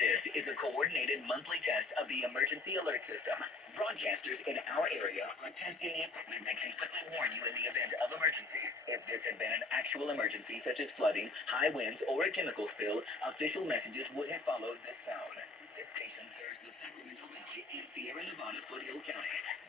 This is a coordinated monthly test of the emergency alert system. Broadcasters in our area are testing the equipment that can quickly warn you in the event of emergencies. If this had been an actual emergency, such as flooding, high winds, or a chemical spill, official messages would have followed this sound. This station serves the Sacramento Valley and Sierra Nevada foothill counties.